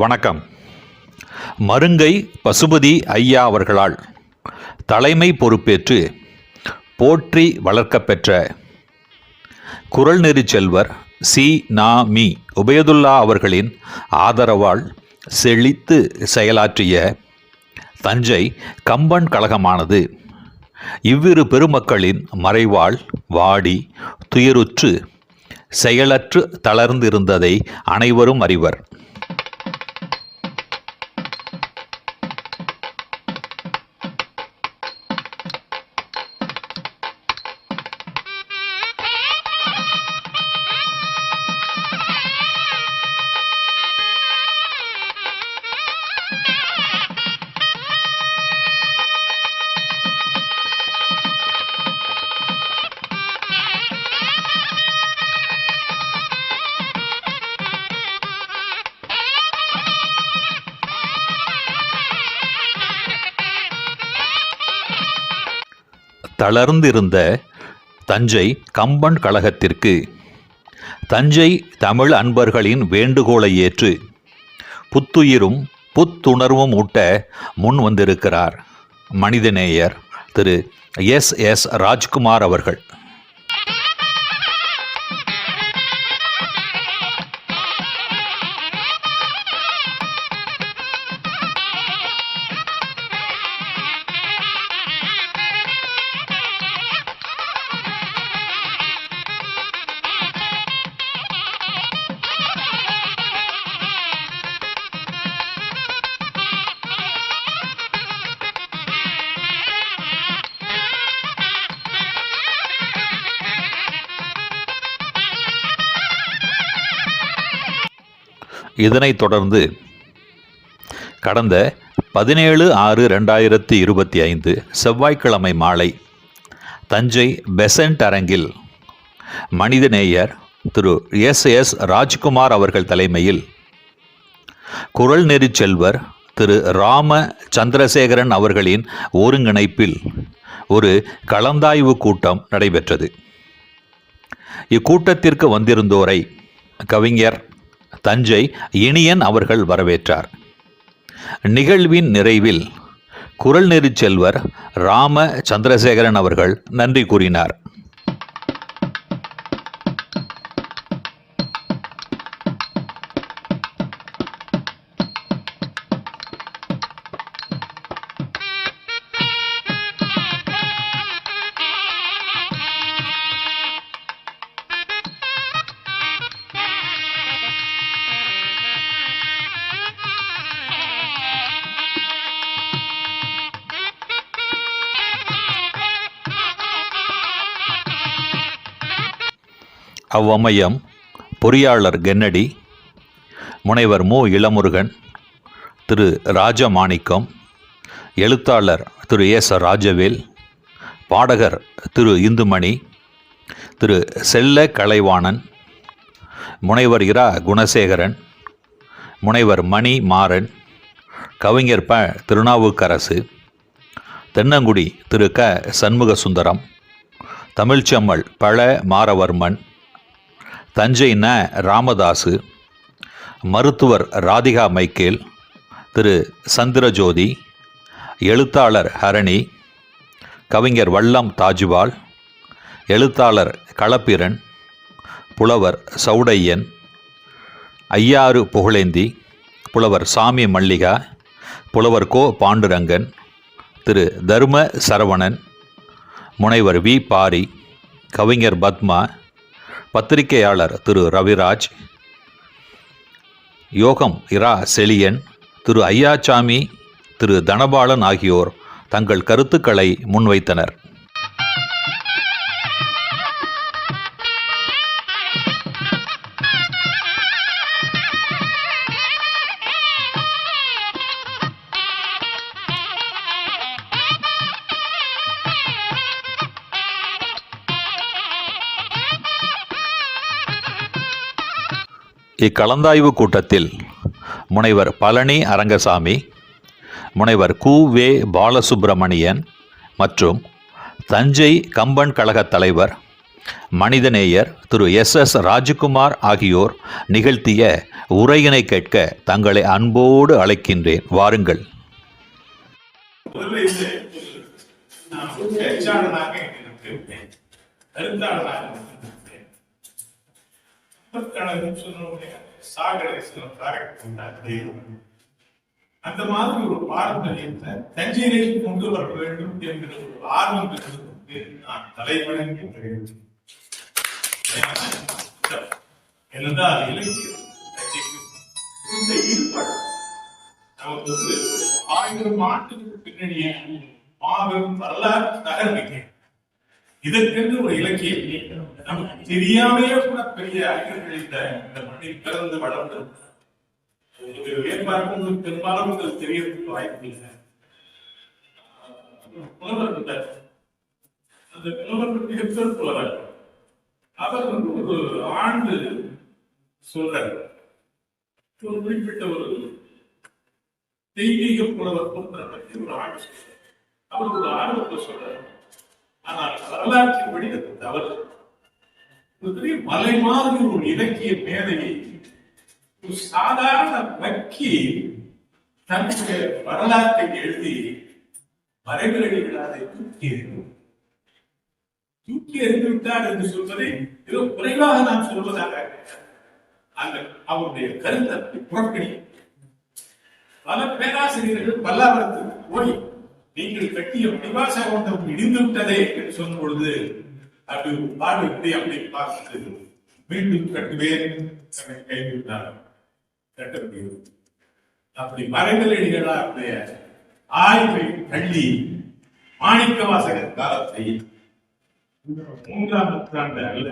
வணக்கம். மருங்கை பசுபதி ஐயா அவர்களால் தலைமை பொறுப்பேற்று போற்றி வளர்க்கப்பெற்ற குரல்நெறி செல்வர் சி. நா. மீ. உபயதுல்லா அவர்களின் ஆதரவால் செழித்து செயலாற்றிய தஞ்சை கம்பன் கழகமானது. இவ்விரு பெருமக்களின் மறைவால் வாடி துயருற்று செயலற்று தளர்ந்திருந்ததை அனைவரும் அறிவர். தளர்ந்திருந்த தஞ்சை கம்பன் கழகத்திற்கு. தஞ்சை தமிழ் அன்பர்களின் வேண்டுகோளை ஏற்று புத்துயிரும் புத்துணர்வும் ஊட்ட முன் வந்திருக்கிறார் மனிதநேயர் திரு எஸ் எஸ் ராஜ்குமார் அவர்கள். இதனைத் தொடர்ந்து கடந்த பதினேழு ஆறு ரெண்டாயிரத்தி இருபத்தி ஐந்து செவ்வாய்க்கிழமை மாலை தஞ்சை பெசன்ட் அரங்கில் மனிதநேயர் திரு எஸ் எஸ் ராஜ்குமார் அவர்கள் தலைமையில் குரல் நெறிச் செல்வர் திரு ராம சந்திரசேகரன் அவர்களின் ஒருங்கிணைப்பில் ஒரு கலந்தாய்வு கூட்டம் நடைபெற்றது. இக்கூட்டத்திற்கு வந்திருந்தோரை கவிஞர் தஞ்சை இனியன் அவர்கள் வரவேற்றார். நிகழ்வின் நிறைவில் குரல் நெறிச் செல்வர் ராம சந்திரசேகரன் அவர்கள் நன்றி கூறினார். அவ்வமயம் பொறியாளர் கென்னடி முனைவர் மு. இளமுருகன் திரு. ராஜமாணிக்கம் எழுத்தாளர் திரு. எஸ் ராஜவேல் பாடகர் திரு. இந்துமணி திரு. செல்ல கலைவாணன் முனைவர் இரா. குணசேகரன் முனைவர் மணி மாறன் கவிஞர் ப. திருநாவுக்கரசு தென்னங்குடி திரு. க. சண்முக சுந்தரம் தமிழ்ச்செம்மல் பழ மாரவர்மன் தஞ்சை ந ராமதாசு மருத்துவர் ராதிகா மைக்கேல் திரு சந்திரஜோதி எழுத்தாளர் ஹரணி கவிஞர் வல்லம் தாஜுவால் எழுத்தாளர் களப்பிரன் புலவர் சௌடையன் ஐயாறு புகழேந்தி புலவர் சாமி மல்லிகா புலவர் கோ பாண்டுரங்கன் திரு தர்ம சரவணன் முனைவர் வி பாரி கவிஞர் பத்மா பத்திரிகையாளர் திரு ரவிராஜ் யோகம் இரா செழியன் திரு ஐயாச்சாமி திரு தனபாலன் ஆகியோர் தங்கள் கருத்துக்களை முன்வைத்தனர். இக்கலந்தாய்வு கூட்டத்தில் முனைவர் பழனி அரங்கசாமி முனைவர் கு. வே. பாலசுப்பிரமணியன் மற்றும் தஞ்சை கம்பன் கழகத் தலைவர் மனிதநேயர் திரு. எஸ். எஸ். ராஜகுமார் ஆகியோர் நிகழ்த்திய உரையினை கேட்க தங்களை அன்போடு அழைக்கின்றேன். வாருங்கள் முதல்ல இது நான் ஒரு பேச்சாளனாக இருந்திருப்பேன் கருத்தாளனாக இருந்திருப்பேன் கணக்கு சொன்ன சாகரை சொன்னார்கள் அந்த மாதிரி ஒரு பாரம்பரியத்தை தஞ்சையிலே கொண்டு வர வேண்டும் என்கிற ஒரு ஆர்வம் பெற்றதற்கு நான் தலைவணங்குகிறேன் என்னதான் இலக்கியம் இந்த ஈடுபாடு. நமக்கு ஆயிரம் ஆண்டுகளுக்கு பின்னணியே மாபெரும் வரலாறு நகர்வுகிறேன் இதற்கென்று ஒரு இலக்கியம். நமக்கு தெரியாமையே கூட பெரிய அறிஞர்கள் இந்த மண்ணில் பிறந்து வளர்ந்து வேட்பாளர்கள் பெரும்பாலும் உங்களுக்கு தெரியறதுக்கு வாய்ப்பு இல்லை. புலவர். அந்த புலவர் மிகப்பெரும் புலவர். அவர் வந்து ஒரு ஆண்டு சொல்றார். ஒரு குறிப்பிட்ட ஒரு தெய்வீக புலவர் போன்ற ஒரு ஆண்டு சொல்றார். அவர் ஒரு ஆர்வத்தை சொல்றார். ஆனால் வரலாற்றின்படி அது தவறு பெரிய மலை மாதிரி ஒரு இலக்கிய மேதையை ஒரு சாதாரண வக்கி தன்னுடைய வரலாற்றை எழுதி வரைவிலகிகள் அதை தூக்கி எறிந்தோம் தூக்கி எறிந்து விட்டார் என்று சொல்வதை ஏதோ குறைவாக நான் சொல்வதாக அந்த அவருடைய கருத்தை புறக்கணி பல பேராசிரியர்கள் பல்லாவரத்துக்கு போய் நீங்கள் கட்டிய பிரிவாசகம் இடிந்து விட்டதே என்று சொன்ன பொழுது அப்படி ஒரு பார்வை அப்படி பார்த்து மீண்டும் கட்டுவேன் என்னை கைவிட்டார். கட்ட முடியும் அப்படி மறைமலடிகளாருடைய ஆய்வை தள்ளி மாணிக்க வாசகர் காலத்தை மூன்றாம் நூற்றாண்டு அல்ல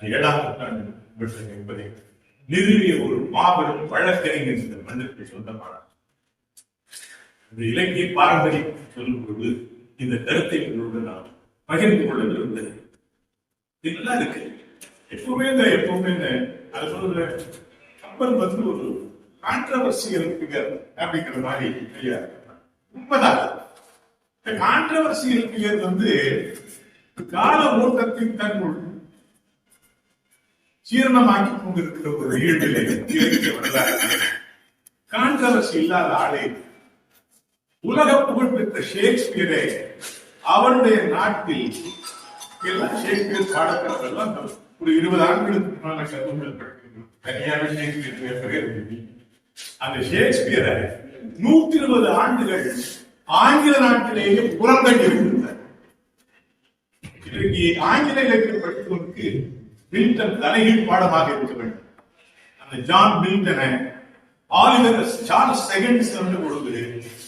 ஏழாம் நூற்றாண்டு என்பதை நிறுவிய ஒரு மாபெரும் வழக்கறிஞர் இந்த மண்ணிற்கு சொந்தமானார். இந்த இலக்கிய பாரம்பரியம் சொல்லும் பொழுது இந்த கருத்தை உங்களோடு நான் பகிர்ந்து கொள்ள விரும்புகிறேன். இதெல்லாம் இருக்கு. எப்பவுமே இந்த எப்பவுமே இந்த அது சொல்ற கப்பல் வந்து ஒரு கான்ட்ரவர்சியல் ஃபிகர் அப்படிங்கிற மாதிரி ஐயா. உண்மைதான். இந்த கான்ட்ரவர்சியல் ஃபிகர் வந்து கால ஓட்டத்தின் தன்னுள் ஜீரணமாக்கி கொண்டிருக்கிற ஒரு ஈழ்நிலை கான்ட்ரவர்சி இல்லாத ஆளே இல்லை. உலக புகழ்பெற்ற ஷேக்ஸ்பியரே அவருடைய நாட்டில் எல்லாம் ஷேக்ஸ்பியர் பாடக்கெல்லாம் ஒரு இருபது ஆண்டுகளுக்கு முன்னால கருத்துகள் படிக்கிறோம் தனியாக ஷேக்ஸ்பியர் பேசவே அந்த ஷேக்ஸ்பியரை நூத்தி இருபது ஆண்டுகள் ஆங்கில நாட்டிலேயே புறந்தங்கி இருந்தார் இன்றைக்கு ஆங்கில இலக்கியம் படிப்பதற்கு மில்டன் தலைகீழ் பாடமாக இருக்க வேண்டும். அந்த ஜான் மில்டனை ஆலிவர் சார்ல்ஸ் செகண்ட் சொன்ன பொழுது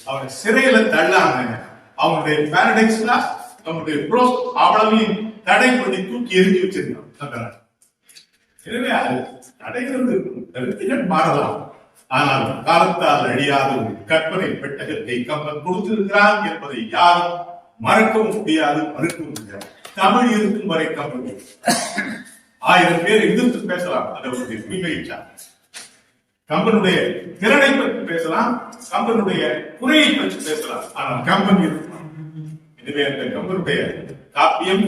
அவரை சிறையில தள்ளாங்க அவங்களுடைய பாரடைஸ்ல அவனுடைய ப்ரோஸ் அவ்வளவையும் தடை பண்ணி தூக்கி எரிஞ்சு வச்சிருந்தான் எனவே அது தடைகிறது கருத்துகள் மாறலாம். ஆனால் காலத்தால் அழியாத ஒரு கற்பனை பெட்டகத்தை கம்பன் கொடுத்திருக்கிறான் என்பதை யாரும் மறக்கவும் முடியாது மறுக்கவும் முடியாது. தமிழ் இருக்கும் வரை கம்பன். ஆயிரம் பேர் எதிர்த்து பேசலாம் அது உரிமையை கம்பனுடைய திறனை பற்றி பேசலாம் கம்பனுடைய குறையை பற்றி பேசலாம். ஆனால் கம்பன் இருக்கும். எனவே அந்த கம்பனுடைய காப்பியம்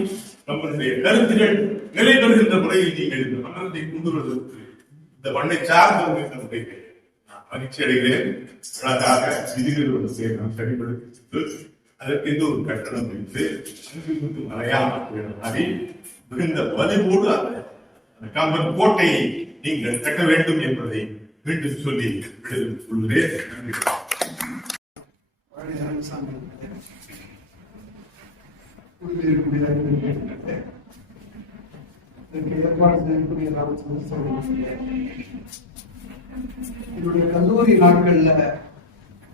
கம்பனுடைய கருத்துகள் நிலை பெறுகின்ற முறையில் நீங்கள் இந்த மன்னத்தை கொண்டு வருவதற்கு இந்த மண்ணை சார்ந்த இந்த நான் மகிழ்ச்சி அடைகிறேன். அழகாக விதிகளோடு சேர்ந்து சேரம் அதற்கு எந்த ஒரு கட்டணம் வைத்து அங்கிருந்து மறையாமல் மாதிரி மிகுந்த வலிவோடு அந்த அந்த கம்பன் கோட்டையை நீங்கள் கட்ட வேண்டும் என்பதை மீண்டும் சொல்லி கொள்கிறேன் ஏற்பாடு செய்யக்கூடிய என்னுடைய கல்லூரி நாட்கள்ல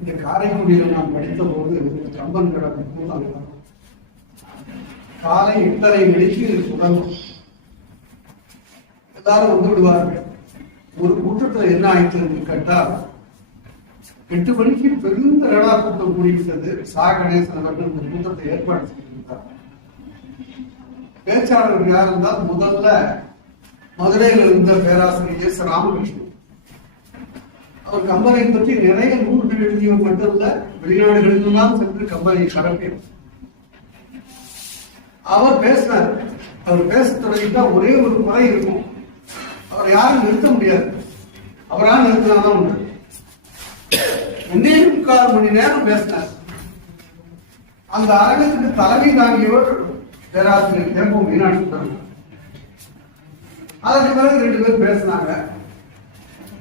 இந்த காரைக்குடியில் நான் படித்த போது கம்பன் கடை காலை எட்டரை மணிக்கு தொடங்கும் எல்லாரும் வந்து விடுவார்கள். ஒரு கூட்டத்துல என்ன ஆயிற்று என்று கேட்டால் எட்டு மணிக்கு பெருந்த ரடா கூட்டம் கூடிவிட்டது. சா. கணேசன் அவர்கள் இந்த கூட்டத்தை ஏற்பாடு செய்திருந்தார். பேச்சாளர் யார் இருந்தால் முதல்ல மதுரையில் இருந்த பேராசிரியர் எஸ் ராமகிருஷ்ணன். அவர் கம்பரை பற்றி நிறைய நூல்கள் எழுதியவர் மட்டுமல்ல வெளிநாடுகளிலெல்லாம் சென்று கம்பரை பரப்பினார் அவர் பேசினார். அவர் பேச தொடங்கிட்டா ஒரே ஒரு முறை இருக்கும். அவரை யாரும் நிறுத்த முடியாது. அவரால் நிறுத்தினாதான் உண்டு. ரெண்டே முக்கால் மணி நேரம் பேசினார். அந்த அரங்கத்துக்கு தலைமை தாங்கியவர் பேராசிரியர் தேம்பு மீனாட்சி சுந்தரம். அதற்கு பிறகு ரெண்டு பேரும் பேசினாங்க.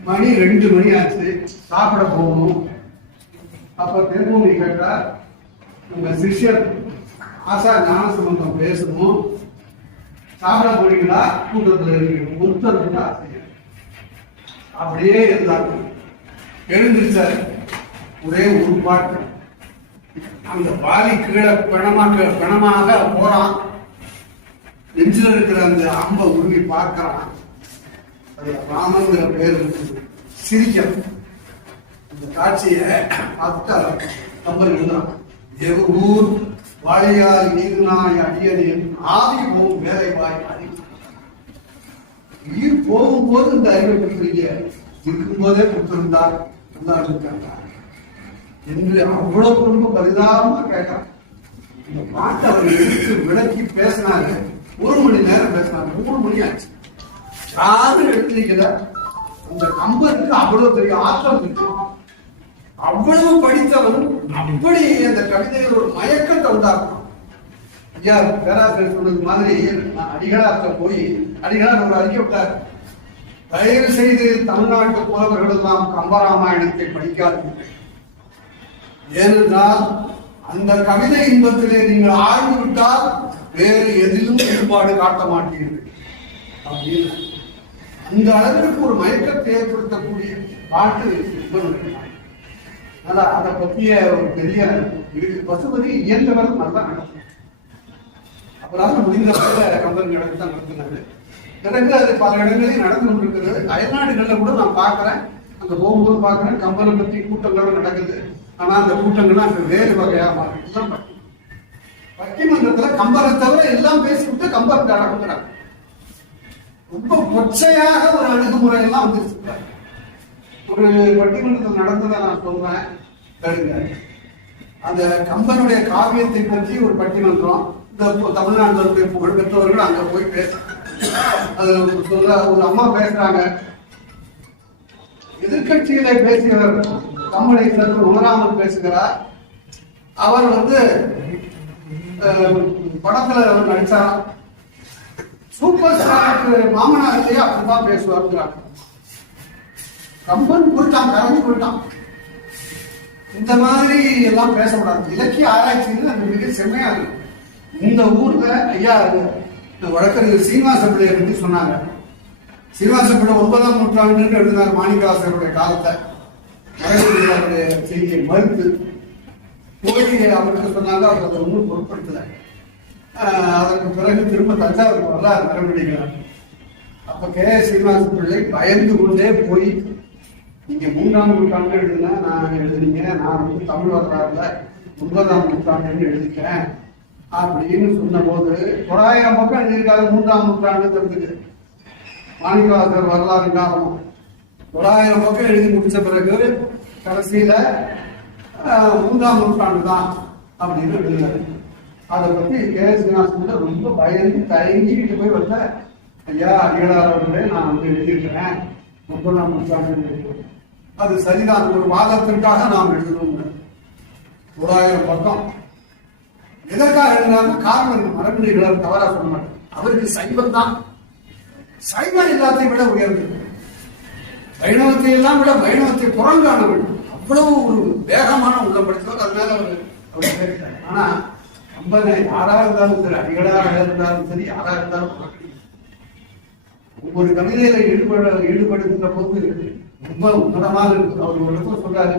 மணி ரெண்டு மணி ஆச்சு. சாப்பிட போகணும். அப்ப தேம்பூமி கேட்டா உங்க சிஷ்யர் ஆசா ஞானசம்பந்தம் பேசணும். சாப்பிட போறீங்களா? கூட்டத்தில் இருக்கீங்க. உத்தரவுனா அப்படியே இருந்தாங்க எழுந்திருச்சாரு. ஒரே ஒரு பாட்டு. அந்த பாதி கீழே பிணமாக பிணமாக போறான். நெஞ்சில் இருக்கிற அந்த அம்பை உருவி பார்க்கறான். அது ராமங்கிற பேர் இருக்குது சிரிக்கிறான் அந்த காட்சியை பார்த்துட்டா நம்பர் எழுதுறான். எகு ஊர் வாழையால் நீர்நாய் அடியனேன் ஆதி போகும் வேலை வாய் அடி உயிர் போகும்போது இந்த அறிவை கொடுக்குறீங்க இருக்கும்போதே கொடுத்திருந்தா நல்லா கேட்டார் என்று அவ்வளவு ரொம்ப பரிதாபமா கேட்டார். இந்த பாட்டை அவர் எடுத்து விளக்கி பேசினாங்க ஒரு மணி நேரம் பேசினாரு. மூணு மணி ஆச்சு. யாரும் எடுத்துக்கல அந்த கம்பத்துக்கு அவ்வளவு பெரிய ஆற்றல் இருக்கு. அவ்வளவு படித்தவன் அப்படி அந்த கவிதையில் ஒரு மயக்கத்தை உண்டாக்கும் ஐயா பேராசிரியர் சொன்னது மாதிரி நான் அடிகளார்ட்ட போய் அடிகளார் ஒரு அறிக்கை விட்டார். தயவு செய்து தமிழ்நாட்டு புலவர்கள் எல்லாம் கம்பராமாயணத்தை படிக்காதீர்கள். ஏனென்றால் அந்த கவிதை இன்பத்திலே நீங்கள் ஆழ்ந்து விட்டால் வேறு எதிலும் ஈடுபாடு காட்ட மாட்டீர்கள். அப்படின்னு. அந்த அளவிற்கு ஒரு மயக்கத்தை ஏற்படுத்தக்கூடிய பாட்டு இவனுடைய அதான் அதை பற்றிய ஒரு பெரிய இருக்கு. பசுபதி இயன்றவர் நல்லா நடக்கும் அப்புறம் முடிந்த கம்பன் நடத்தி தான் நடத்தினாரு பிறகு அது பல இடங்களில் நடந்து கொண்டிருக்கிறது. அயல்நாடுகளில் கூட நான் பார்க்குறேன். அங்கே போகும்போது பார்க்குறேன். கம்பனை பற்றி கூட்டங்களும் நடக்குது. ஆனா அந்த கூட்டங்கள்லாம் அங்க வேறு வகையா மாறி. பட்டிமன்றத்தில் பட்டி பட்டிமன்றத்துல கம்பரை தவிர எல்லாம் பேசிவிட்டு கம்பர் நடக்கிறாங்க ரொம்ப கொச்சையாக ஒரு அணுகுமுறை எல்லாம் வந்துருச்சு ஒரு பட்டிமன்றத்தில் நடந்ததை நான் சொல்றேன். கேளுங்க. அந்த கம்பனுடைய காவியத்தை பற்றி ஒரு பட்டிமன்றம் இந்த தமிழ்நாட்டில் புகழ்பெற்றவர்கள் அங்க போய் பேச அது சொல்ல ஒரு அம்மா பேசுறாங்க. எதிர்கட்சிகளை பேசுகிறவர் கம்பனை சற்று உணராமல் பேசுகிறார். அவர் வந்து படத்துல அவர் நடிச்சாரா சூப்பர் ஸ்டாருக்கு மாமனார்லயே அப்படிதான் பேசுவாருங்கிறாங்க கம்பன் போயிட்டான் கரைஞ்சு போயிட்டான். இந்த மாதிரி எல்லாம் பேசக்கூடாது. இலக்கிய ஆராய்ச்சியில் அந்த மிக செம்மையா இருக்கும். இந்த ஊர்ல ஐயா இந்த வழக்கறிஞர் சீனிவாச பிள்ளையை பற்றி சொன்னாங்க. சீனிவாச பிள்ளை ஒன்பதாம் நூற்றாண்டுன்னு எழுதினார் மாணிக்கவாசருடைய காலத்தை. வழக்கறிஞருடைய செய்தியை மறுத்து போய் அவருக்கு சொன்னாங்க அவர் அதை ஒன்றும் பொருட்படுத்தல. அதற்கு பிறகு திரும்ப தஞ்சாவூர் வரலாறு மறுபடிகிறார் அப்ப கே சீனிவாச பிள்ளை பயந்து கொண்டே போய் நீங்க மூன்றாம் நூற்றாண்டு எழுதுனா நான் எழுதுனீங்க நான் வந்து தமிழ் வரலாறுல ஒன்பதாம் நூற்றாண்டுன்னு எழுதிக்கிறேன். அப்படின்னு சொன்னபோது தொள்ளாயிரம் பக்கம் எழுதியிருக்காரு மூன்றாம் நூற்றாண்டுங்கிறதுக்கு மாணிக்கவாசர் வரலாறு காரணம். தொள்ளாயிரம் பக்கம் எழுதி முடிச்ச பிறகு கடைசியில மூன்றாம் நூற்றாண்டு தான் அப்படின்னு எழுதினாரு அதை பத்தி கே. எஸ். ரொம்ப பயந்து தயங்கிட்டு போய் வந்த ஐயா அடிகளார் அவர்களே நான் வந்து எழுதியிருக்கிறேன். முப்பதாம் நூற்றாண்டு எழுதியிருக்கிறேன். அது சரிதான். ஒரு மாதத்திற்காக நாம் எழுதணும். தொள்ளாயிரம் பக்கம். எதற்காக எழுதினாங்க? காரணம் இருக்கு. மரபினர்களால் தவறா சொல்ல மாட்டேன் அவருக்கு சைவம் தான். சைவம் எல்லாத்தையும் விட உயர்ந்தது. வைணவத்தை எல்லாம் விட வைணவத்தை புறங்காண வேண்டும் அவ்வளவு ஒரு வேகமான உள்ளம் படித்தவர் அதனால அவர் அவர் பேரிட்டார். ஆனா கம்பனை யாராக இருந்தாலும் சரி அடிகளாக இருந்தாலும் சரி யாராக இருந்தாலும் ஒவ்வொரு கவிதையில ஈடுபட ஈடுபடுகின்ற போது ரொம்ப உன்னதமாக இருக்கு அவர் ஒரு இடத்துல சொல்றாரு.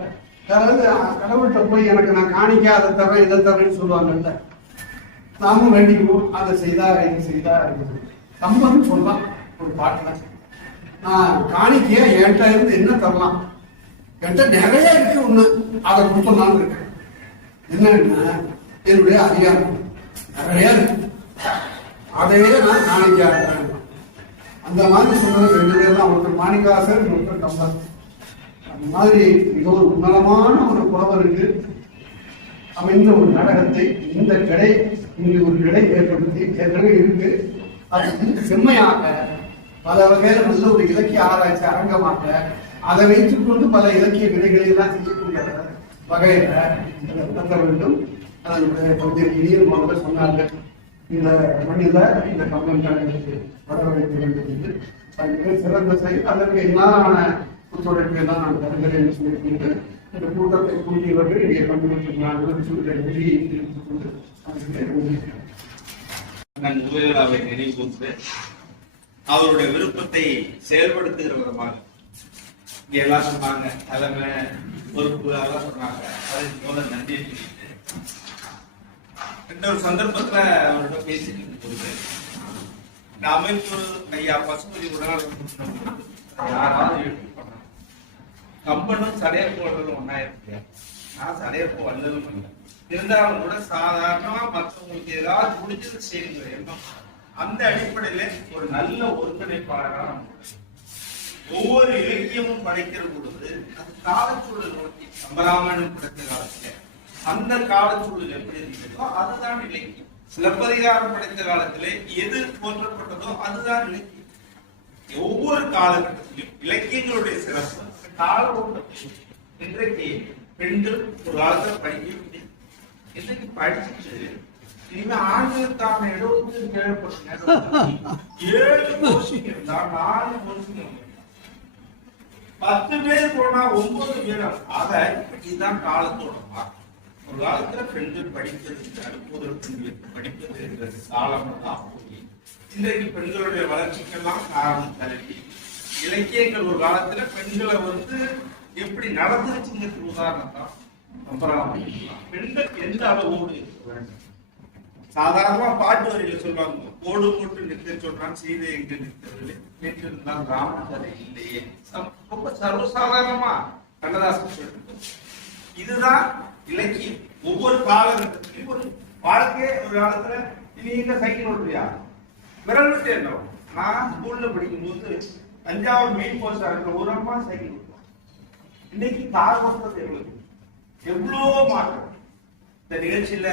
அதாவது கடவுள்கிட்ட போய் எனக்கு நான் காணிக்க அதை தரேன் இதை தரேன்னு சொல்லுவாங்கல்ல. நாமும் வேண்டிக்குவோம். அதை செய்தா இது செய்தா சம்பந்தம் சொல்லலாம். ஒரு பாட்டுல. நான் காணிக்கைய என்கிட்ட இருந்து என்ன தரலாம்? என்கிட்ட நிறைய இருக்கு ஒண்ணு. அதை கொடுத்தோம்னாலும் இருக்கேன். என்னன்னா என்னுடைய அதிகாரம். நிறைய இருக்கு. அதையே நான் காணிக்க அந்த மாதிரி சொன்னது ரெண்டு பேர் தான். ஒருத்தர் மாணிக்காசர் ஒருத்தர் கம்பர் அந்த மாதிரி மிக ஒரு உன்னதமான ஒரு புலவருக்கு அமைந்த ஒரு நாடகத்தை இந்த கடை இங்கு ஒரு கடை ஏற்படுத்தி ஏற்கனவே இருக்கு. அது வந்து செம்மையாக பல வகையில நல்ல ஒரு இலக்கிய ஆராய்ச்சி அரங்கமாக அதை வைத்துக் கொண்டு பல இலக்கிய விதைகளை எல்லாம் செய்யக்கூடிய வகையில நடத்த வேண்டும். அதனுடைய கொஞ்சம் இனிய சொன்னார்கள். இந்த மண்ணில இந்த கம்பெனி வளர வைக்க வேண்டும் என்று அது சிறந்த செயல். அதற்கு என்னான ஒத்துழைப்பை தான் நான் தருகிறேன் என்று இந்த கூட்டத்தை கூட்டியவர்கள் இங்கே பங்குபெற்றிருக்கிறார்கள் நான் வெளியே எடுத்துக் கொண்டு அவர்களை ஊக்குவிக்கிறேன். நினைவு உதயலாவை அவருடைய விருப்பத்தை செயல்படுத்துகிற விதமாக இங்க எல்லாம் சொன்னாங்க. தலைமை பொறுப்பு அதெல்லாம் சொன்னாங்க. அதன் மூலம் நன்றி சொல்லிட்டு இன்னொரு சந்தர்ப்பத்துல அவர்கிட்ட பேசிட்டு இருக்கும்போது இந்த அமைப்பு ஐயா பசுபதி உடல் யாராவது கம்பனும் சடையர் போடுறதும் ஒன்னா இருக்கு நான் சடையர் வல்லதும் இல்லை. இருந்தாலும் கூட சாதாரணமா மற்றவங்களுக்கு ஏதாவது முடிஞ்சது செய்யுங்கிற எண்ணம் அந்த அடிப்படையில ஒரு நல்ல ஒருங்கிணைப்பாளராக நம்ம ஒவ்வொரு இலக்கியமும் படைக்கிற பொழுது அது காலச்சூழல் நோக்கி சம்பராமாயணம் படைத்த காலத்துல அந்த காலச்சூழல் எப்படி இருக்கிறதோ அதுதான் இலக்கியம் சிலப்பதிகாரம் படைத்த காலத்திலே எது போற்றப்பட்டதோ அதுதான் இலக்கியம் ஒவ்வொரு காலகட்டத்திலும் இலக்கியங்களுடைய சிறப்பு கால ஓட்டத்தில் இன்றைக்கு பெண்கள் ஒரு காலத்துல படிக்க இன்னைக்கு படிச்சுட்டு இனிமே ஆங்கிலத்தான எழுபத்தி கேள்விப்பட்ட ஏழு கோஷிங் இருந்தா நாலு கோஷிங் பத்து பேர் போனா ஒன்பது பேர் அதை இதுதான் காலத்தோட பார்க்கணும் ஒரு காலத்துல பெண்கள் படிப்பது அடுப்பதற்கு பெண்களுக்கு படிப்பது என்றது தான் போய் இன்றைக்கு பெண்களுடைய வளர்ச்சிக்கெல்லாம் காரணம் கல்வி இலக்கியங்கள் ஒரு காலத்துல பெண்களை வந்து எப்படி நடந்துச்சுங்கிறது உதாரணம் தான் பெண்கள் எந்த அளவோடு இருக்க வேண்டும் சாதாரணமா பாட்டு வரியில சொல்லுவாங்க கோடு போட்டு நிறுத்த சொல்றான் சீதை எங்கு நிற்கவில்லை? நேற்றிருந்தால் ராமன் கதை இல்லையே. ரொம்ப சர்வசாதாரணமா கண்ணதாசன் சொல்லிட்டு இதுதான் இலக்கியம். ஒவ்வொரு காலகட்டத்திலையும் ஒரு வாழ்க்கையே ஒரு காலத்துல நீ எங்க சைக்கிள் ஓட்டுறியா? விரல் சேர்ந்தோம் நான் ஸ்கூல்ல படிக்கும்போது தஞ்சாவூர் மெயின் போஸ்டா இருக்கிற ஒரு அம்மா சைக்கிள் ஓட்டுவான் இன்னைக்கு கார் ஓட்டுறது எவ்வளவு? எவ்வளோ மாற்றம். இந்த நிகழ்ச்சியில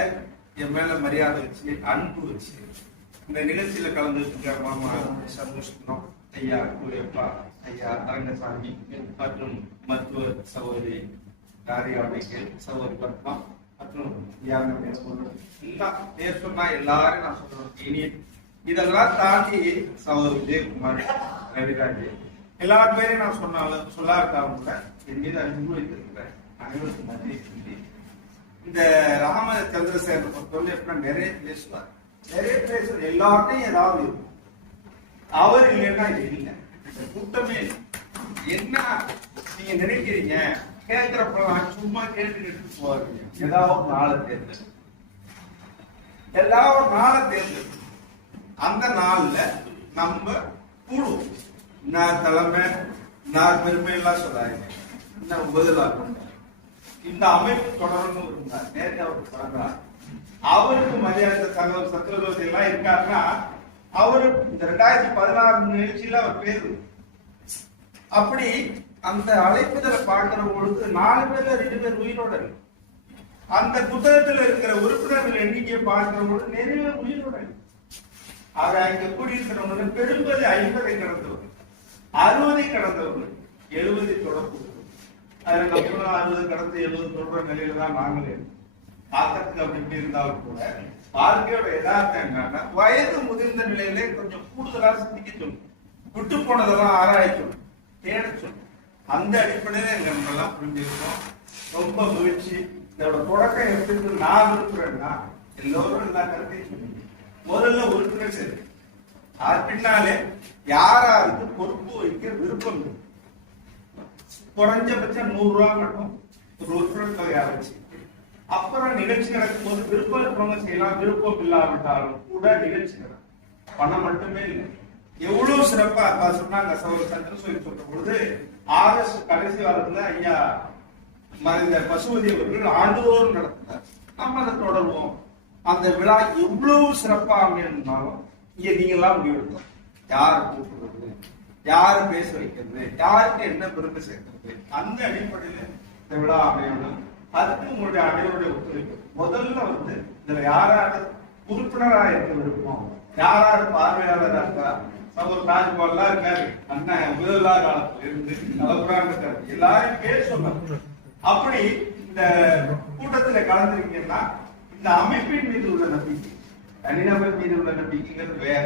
என் மேல மரியாதை வச்சு அன்பு வச்சு இந்த நிகழ்ச்சியில கலந்துருக்க மாமா சந்தோஷம். ஐயா கூறியப்பா ஐயா அரங்கசாமி மற்றும் மருத்துவ சகோதரி காரியாமைக்கு சகோதரி பத்மா மற்றும் யாருமே எல்லாம் பேர் சொன்னா எல்லாரும் நான் சொல்றேன். இனி இதெல்லாம் தாண்டி சகோதரி விஜயகுமார் ரவிராஜ் எல்லா பேரையும் நான் சொன்னாலும் சொல்லாவிட்டாலும் கூட என் மீது அன்பு வைத்திருக்கிறேன். அனைவருக்கும் நன்றி சொல்லி இந்த ராம சந்திரசேகர் பொறுத்தவரை எப்படின்னா நிறைய பேசுவார் நிறைய பேசுவார் எல்லார்ட்டையும் ஏதாவது இருக்கும் அவர் இல்லைன்னா இல்லை. இந்த கூட்டமே என்ன நீங்க நினைக்கிறீங்க? கேட்கிறப்பெல்லாம் சும்மா கேட்டுக்கிட்டு போவாருங்க ஏதாவது ஒரு நாளை தேர்ந்தெடு. ஏதாவது ஒரு நாளை தேர்ந்தெடு. அந்த நாள்ல நம்ம கூடுவோம் நான் தலைமை நான் பெருமை எல்லாம் சொல்லாங்க நான் பதிலாக இந்த அமைப்பு தொடரணும் இருந்தார். நேரடி அவர் தொடர்ந்தார். அவருக்கு மரியாதை தகவல் சத்ருதோதி எல்லாம் இருக்காருன்னா அவரு இந்த ரெண்டாயிரத்தி பதினாறு நிகழ்ச்சியில அவர் பேரு அப்படி அந்த அழைப்புதலை பார்க்கிற பொழுது நாலு பேர்ல ரெண்டு பேர் உயிரோட அந்த புத்தகத்துல இருக்கிற உறுப்பினர்கள் எண்ணிக்கையை பார்க்கிற பொழுது நிறைய பேர் உயிரோட இருக்கு. ஆக இங்க கூடியிருக்கிறவங்க பெரும்பது ஐம்பதை கடந்தவர்கள் அறுபதை கடந்தவர்கள் எழுபதை தொடர்பு அதுக்கப்புறம் அறுபது கடந்து எழுபது தொடர்ற நிலையில தான் நாங்களே பார்க்கறதுக்கு அப்படி இப்படி இருந்தாலும் கூட வாழ்க்கையோட யதார்த்தம் என்னன்னா வயது முதிர்ந்த நிலையிலே கொஞ்சம் கூடுதலா சிந்திக்க சொல்லும். விட்டு போனதெல்லாம் ஆராய சொல்லும் தேட சொல்லும். அந்த அடிப்படையில எங்க நம்ம புரிஞ்சிருக்கோம் ரொம்ப மகிழ்ச்சி இதோட தொடக்கம் எப்படி நான் விரும்புறேன்னா எல்லோரும் எல்லா கருத்தையும் முதல்ல உறுப்பினர் சரி அது பின்னாலே யாராருக்கு பொறுப்பு வைக்க விருப்பம் குறைஞ்சபட்சம் நூறு ரூபா மட்டும் ஒரு உறுப்பினர் தொகையா வச்சு அப்புறம் நிகழ்ச்சி நடக்கும் போது விருப்பம் இருக்கிறவங்க செய்யலாம். விருப்பம் இல்லாவிட்டாலும் கூட நிகழ்ச்சி நடக்கும். பணம் மட்டுமே இல்லை. சிறப்பா அப்பா சொன்னாங்க சகோதரர் சந்திரசூரி சொல்ற பொழுது ஆகஸ்ட் கடைசி வாரத்துல ஐயா மறைந்த பசுபதி அவர்கள் ஆண்டுதோறும் நடத்தினார். நம்ம அதை தொடர்வோம். அந்த விழா எவ்வளவு சிறப்பா அமையணும்னாலும் இங்க நீங்க எல்லாம் முடிவெடுக்கணும். யார் கூப்பிடுறது? யார் பேச வைக்கிறது? யாருக்கு என்ன பெருமை சேர்க்கிறது? அந்த அடிப்படையில இந்த விழா அமையணும். அதுக்கு உங்களுடைய அனைவருடைய ஒத்துழைப்பு. முதல்ல வந்து இதுல யாராவது உறுப்பினரா இருக்க விருப்பம்? யார் பார்வையாளராக பார்வையாளரா இருக்கா? ஒரு தாஜ்மஹல்லாம் இருக்காரு. அண்ணன் முதலா காலத்துல இருந்து நலபுரான் இருக்காரு எல்லாரும் பேர் சொன்னாங்க அப்படி இந்த கூட்டத்துல கலந்துருக்கீங்கன்னா இந்த அமைப்பின் மீது உள்ள நம்பிக்கை தனிநபர் மீது உள்ள நம்பிக்கைங்கிறது வேற.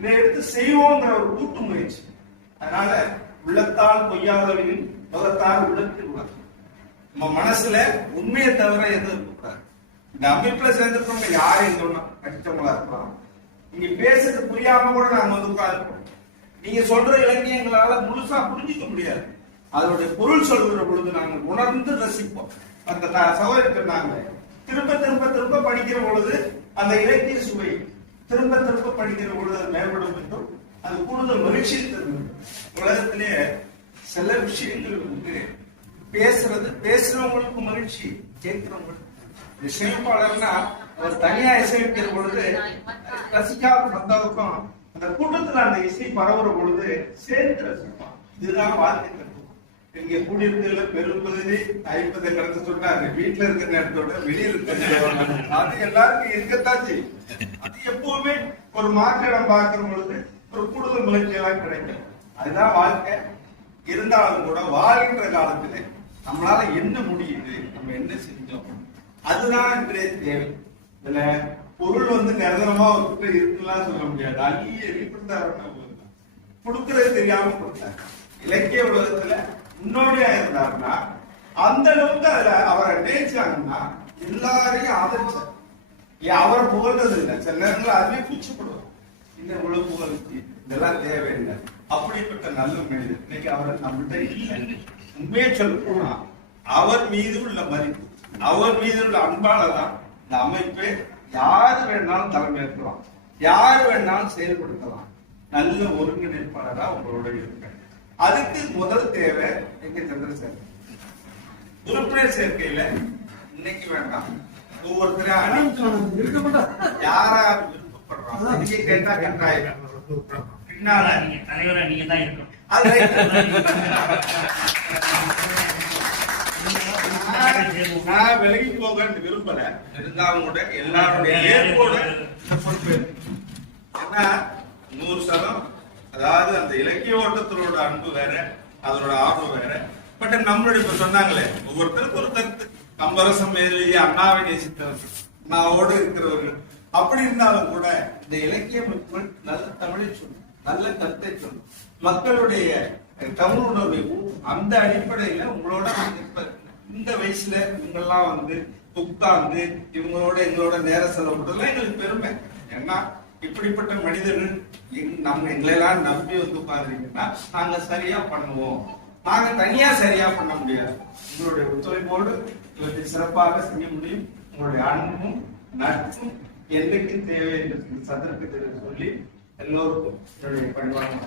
இதை எடுத்து செய்வோங்கிற ஒரு கூட்டு முயற்சி. அதனால உள்ளத்தால் பொய்யாதவர்கள் முகத்தால் உள்ளத்தில் உள்ளது நம்ம மனசுல உண்மையை தவிர எதுவும் இருக்கக்கூடாது. இந்த அமைப்புல சேர்ந்திருக்கவங்க யாரையும் சொன்னா கடித்தவங்களா இருக்கலாம் நீங்க பேசுறது புரியாம கூட நாங்க வந்து உட்கார்ந்துருக்கோம். நீங்க சொல்ற இலக்கியங்களால முழுசா புரிஞ்சுக்க முடியாது. அதனுடைய பொருள் சொல்கிற பொழுது நாங்கள் உணர்ந்து ரசிப்போம். அந்த த- நாங்கள் திரும்ப திரும்ப திரும்ப படிக்கிற பொழுது அந்த இலக்கிய சுவை திரும்ப திரும்ப படிக்கிற பொழுது அது மேம்படும் என்றும் அது கூடுதல் மகிழ்ச்சி தரும் உலகத்திலே சில விஷயங்கள் வந்து பேசுறது பேசுறவங்களுக்கு மகிழ்ச்சி கேட்கிறவங்களுக்கு இசையமைப்பாளர்னா ஒரு தனியா இசையமைக்கிற பொழுது ரசிக்காத மத்தவருக்கும் அந்த கூட்டத்துல அந்த இசை பரவுற பொழுது சேர்ந்து ரசிப்பான். இதுதான் வாழ்க்கை தத்துவம். இங்க கூடியிருக்கிறதுல பெரும்பகுதி ஐம்பதை கடந்து சொன்னாரு வீட்டுல இருக்கிற நேரத்தோட வெளியில இருக்கிற அது எல்லாருக்கும் இருக்கத்தான் செய்யும். அது எப்பவுமே ஒரு மாற்றிடம் பார்க்கிற பொழுது ஒரு கூடுதல் முயற்சியெல்லாம் கிடைக்கும். அதுதான் வாழ்க்கை. இருந்தாலும் கூட வாழ்கின்ற காலத்துல நம்மளால என்ன முடியுது நம்ம என்ன செஞ்சோம்? அதுதான் இன்றைய தேவை. இதுல பொருள் வந்து நிரந்தரமா ஒருத்தர் இருக்குலாம் சொல்ல முடியாது. அள்ளி வெளிப்படுத்தாருன்னா கொடுக்கறது தெரியாம கொடுத்தாரு இலக்கிய உலகத்துல முன்னோடியா இருந்தாருன்னா அந்த அளவுக்கு அதுல அவரை நினைச்சாங்கன்னா எல்லாரையும் ஆதரிச்சார். அவர் புகழ்றது இல்லை. சில நேரங்கள் அதுவே கூச்சப்படுவார் இந்த உள்ள புகழ்ச்சி இதெல்லாம் தேவையில்லை அப்படிப்பட்ட நல்ல மனிதர். இன்னைக்கு அவர் நம்மகிட்ட இல்லை. உண்மையை சொல்லணும்னா அவர் மீது உள்ள மதிப்பு அவர் மீது உள்ள அன்பாலதான் இந்த அமைப்பை யாரு வேணாலும் தலைமையேற்கலாம். யாரு வேணாலும் செயல்படுத்தலாம். நல்ல ஒருங்கிணைப்பாளரா உங்களோட இருக்க அதுக்கு முதல் தேவை எங்க சந்திரசேகர் உறுப்பினர் சேர்க்கையில இன்னைக்கு வேண்டாம். ஒவ்வொருத்தரையும் யாரா விருப்பப்படுறாங்க? நீங்க கேட்டா கட்டாயம். பின்னால நீங்க தலைவரா நீங்க தான் இருக்கணும். நான் விலகி போக விரும்பல இருந்தாலும் கூட எல்லாருடைய ஏற்போட. ஏன்னா நூறு சதம் அதாவது அந்த இலக்கிய ஓட்டத்திலோட அன்பு வேற அதனோட ஆர்வம் வேற பட் நம்மளுடைய இப்ப சொன்னாங்களே ஒவ்வொருத்தருக்கும் ஒரு கருத்து கம்பரசம் எழுதிய அண்ணாவை நேசித்தவர்கள் அண்ணாவோடு இருக்கிறவர்கள் அப்படி இருந்தாலும் கூட இந்த இலக்கிய மக்கள் நல்ல தமிழை சொல்லும் நல்ல கருத்தை சொல்லும் மக்களுடைய அஹ், தமிழ் உணர்வை ஊட்டும். அந்த அடிப்படையில உங்களோட நிற்பேன். இந்த வயசுல இவங்கெல்லாம் வந்து உட்கார்ந்து இவங்களோட எங்களோட நேரம் செலவிட்டதுலாம் எங்களுக்கு பெருமை. ஏன்னா இப்படிப்பட்ட மனிதர்கள் நம்ம எங்களெல்லாம் நம்பி வந்து உட்கார்ந்துருக்கீங்கன்னா நாங்க சரியா பண்ணுவோம். நாங்க தனியா சரியா பண்ண முடியாது. உங்களுடைய ஒத்துழைப்போடு இவற்றை சிறப்பாக செய்ய முடியும். உங்களுடைய அன்பும் நட்பும் என்றைக்கு தேவை என்று சந்தர்ப்பத்தில் சொல்லி எல்லோருக்கும் என்னுடைய பணிவான